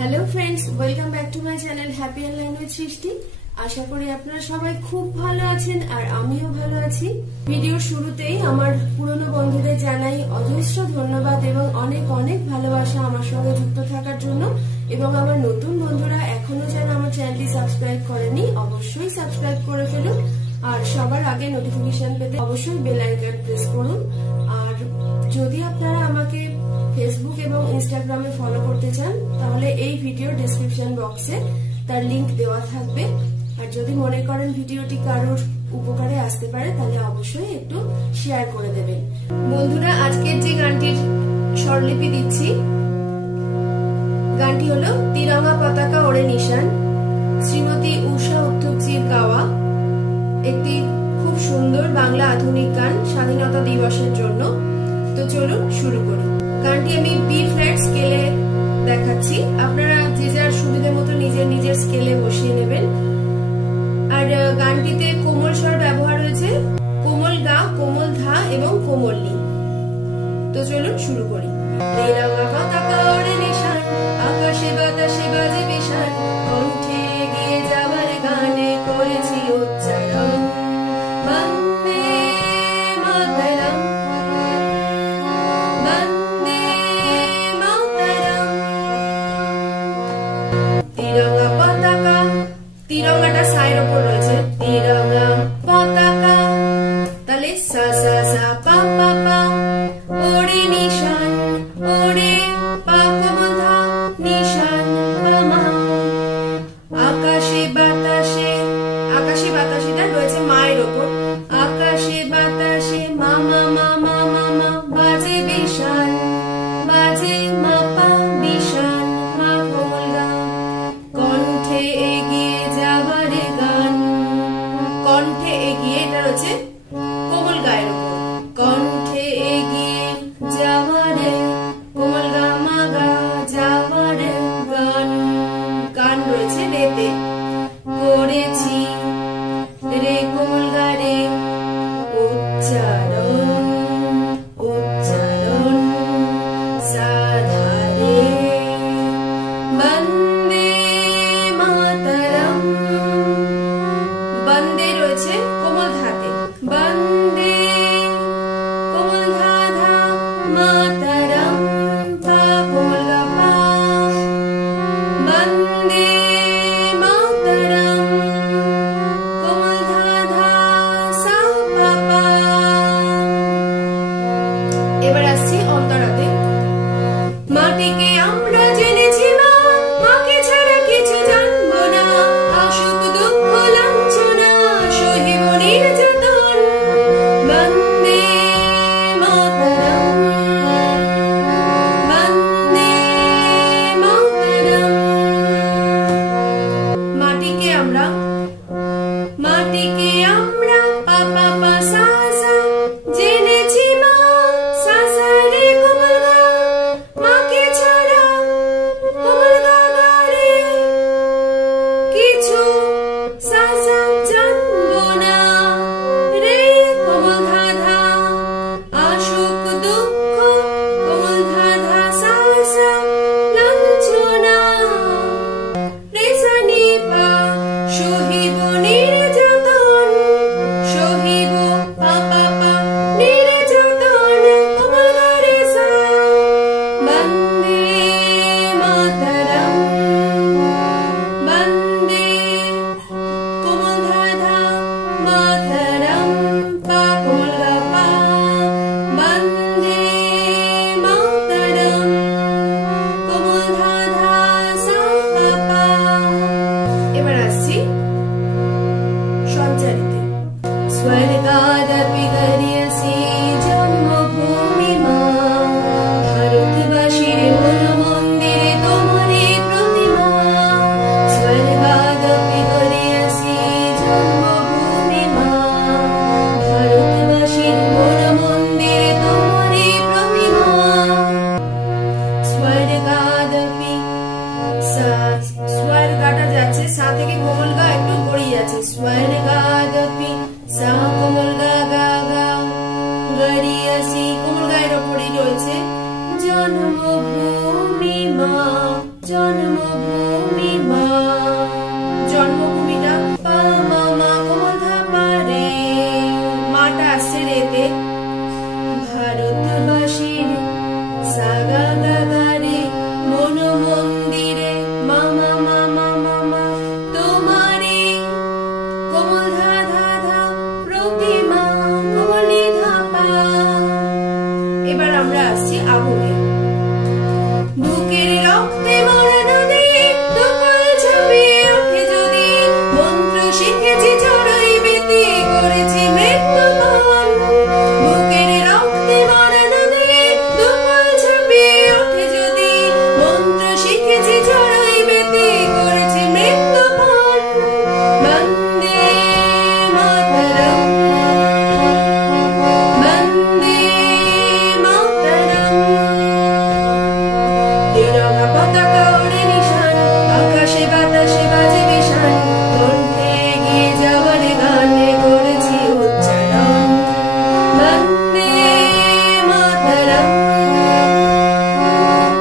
Hello friends, welcome back to my channel happy and learn with Srishti. আশা করি আপনারা সবাই খুব ভালো আছেন আর আমিও ভালো আছি। ভিডিওর শুরুতেই আমার পুরনো বন্ধুদের জানাই অজস্র ধন্যবাদ এবং অনেক অনেক ভালোবাসা আমার সঙ্গে যুক্ত থাকার জন্য। এবং আমার নতুন বন্ধুরা এখনো যারা আমার চ্যানেলটি সাবস্ক্রাইব করেনি অবশ্যই সাবস্ক্রাইব করে ফেলুন। আর সবার আগে নোটিফিকেশন পেতে অবশ্যই বেল আইকন প্রেস করুন। আর যদি আপনারা আমাকে ফেসবুক এবং ইনস্টাগ্রামে ফলো করতে চান তাহলে এই ভিডিও ডেসক্রিপশন বক্সে তার লিংক দেওয়া থাকবে। আর যদি মনে করেন ভিডিওটি কারোর উপকারে আসতে পারে তাহলে অবশ্যই একটু শেয়ার করে দেবেন। বন্ধুরা, আজকের যে গানটির স্বরলিপি দিচ্ছি, গানটি হলো তিরঙ্গা পতাকা ওড়ে নিশান, শ্রীমতী উষা উত্থুপজির গাওয়া একটি খুব সুন্দর বাংলা আধুনিক গান স্বাধীনতা দিবসের জন্য। তো চলুন শুরু করি। গানটি আমি বি ফ্ল্যাট স্কেলে দেখাচ্ছি, আপনারা যে যার সুবিধা মতো নিজের নিজের স্কেলে বসিয়ে নেবেন। আর গানটিতে কোমল স্বর ব্যবহার হয়েছে, কোমল গা, কোমল ধা এবং কোমল নি। তো চলুন শুরু করি। তিরঙ্গা পতাকা ওড়ে নিশান, আকাশে বাতাসে বাজে বিশান, কণ্ঠে গিয়ে যাবার গানে করেছি উচ্চারণ, বন্দে মাতরম, বন্দে মাতরম। তিরঙ্গা পতাকা, তিরঙ্গাটা সাইর উপর রয়েছে, তিরঙ্গা পতাকা, তাহলে সা সা সা পা পা পা, ওড়ে নিশান, ওড়ে পা কোমল ধা, নিশান পা মা, আকাশে বাতাসে, আকাশে বাতাসেটা রয়েছে মায়ের ওপর, আকাশে বাতাসে মা মা মা মা মা মা, বাজে বিশান, বাজে মা পা বিশান, মা কোমল গা, কণ্ঠে এগিয়ে যাবারে গান, কণ্ঠে এগিয়ে, এটা রয়েছে কোমল গায়ের উপর, কণ্ঠে এগিয়ে যাবারে কোমল গা মা গা, যাবারে গান, গান রয়েছে রেতে, করেছি রে কোমল গা রে, উচ্চারণ, উচ্চারণ, সাধারে, বন্দে মাতরম, বন্দে রয়েছে কোমল ধাতে, বন্দে কোমল ধা ধা, মাতরম পা কোমল গা পা, বন্দে মাতরম কোমল ধা ধা সা পা পা। এবার আসছি অন্তরাতে। মাটিকে আমরা জেনেছি মা, মাকে ছাড়া কিছু জানবো না, আসুক দুঃখ লাঞ্ছনা সহিব নির্যাতন, বন্দে মাতরম, বন্দে মাতরম। জন্মভূমি মা, জন্মভূমিটা পা মা মা কোমল ধা পা রে, মাটা আসছে রেতে, ভারতবাসীর সা গা গা গা রে, মন মন্দিরে মা মা মা মা মা মা, তোমারে কোমল ধা ধা ধা প্রতিমা কোমলি ধা পা। এবার আমরা আসছি আগুনে। বুকের রক্তে মরা নদী দুকুল ঝাঁপিয়ে ওঠে যদি, মন্ত্র শিখেছি চড়াই বেতি করেছি মৃত্যুপণ। বুকের রক্তে মরা নদী দুকুল ঝাঁপিয়ে ওঠে যদি, মন্ত্র শিখেছি চড়াই বেতি করেছি মৃত্যুপণ। বন্দে মাতরম, বন্দে মাতরম। তিরঙ্গা পতাকা ওড়ে নিশান, আকাশে বাতাসে বাজে বিশান, কণ্ঠে এগিয়ে যাওয়ার গানে করেছি উচ্চারণ। বন্দে মাতরম,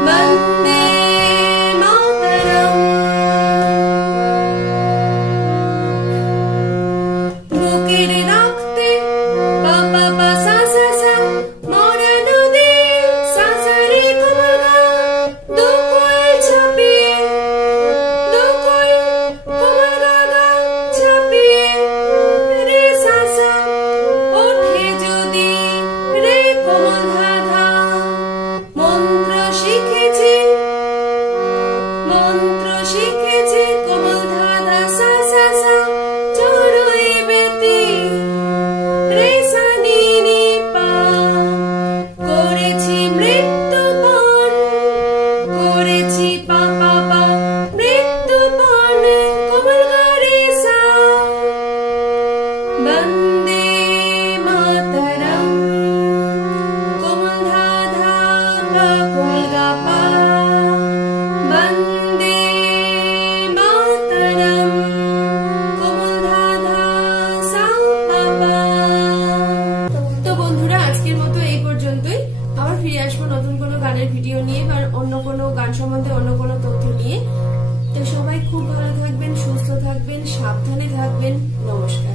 বন্দে মাতরম। বুকের রক্তে পা পা পা সা সা সা, মরা নদী সা সা রে কোমল গা, দুকুল ঝাঁপিয়ে দুকুল কোমল গা গা ঝাঁপিয়ে রে সা সা ওঠে যদি রে কোমল ধা ধা। মন্ত্র শিখেছি কোমল ধা ধা সা সা সা, চড়ুই বেতি রে সা নি নি পা, করেছি মৃত্যুপণ, করেছি পা পা পা মৃত্যুপণ কোমল গা রে সা। বন্দে মাতরম, কোমল ধা ধা পা কোমল গা পা, বন্দে মাতরম, কোমল ধা ধা সা পা পা। তো বন্ধুরা, আজকের মতো এই পর্যন্তই। আবার ফিরে আসবো নতুন কোনো গানের ভিডিও নিয়ে বা অন্য কোনো গান সম্বন্ধে অন্য কোনো তথ্য নিয়ে। তো সবাই খুব ভালো থাকবেন, সুস্থ থাকবেন, সাবধানে থাকবেন। নমস্কার।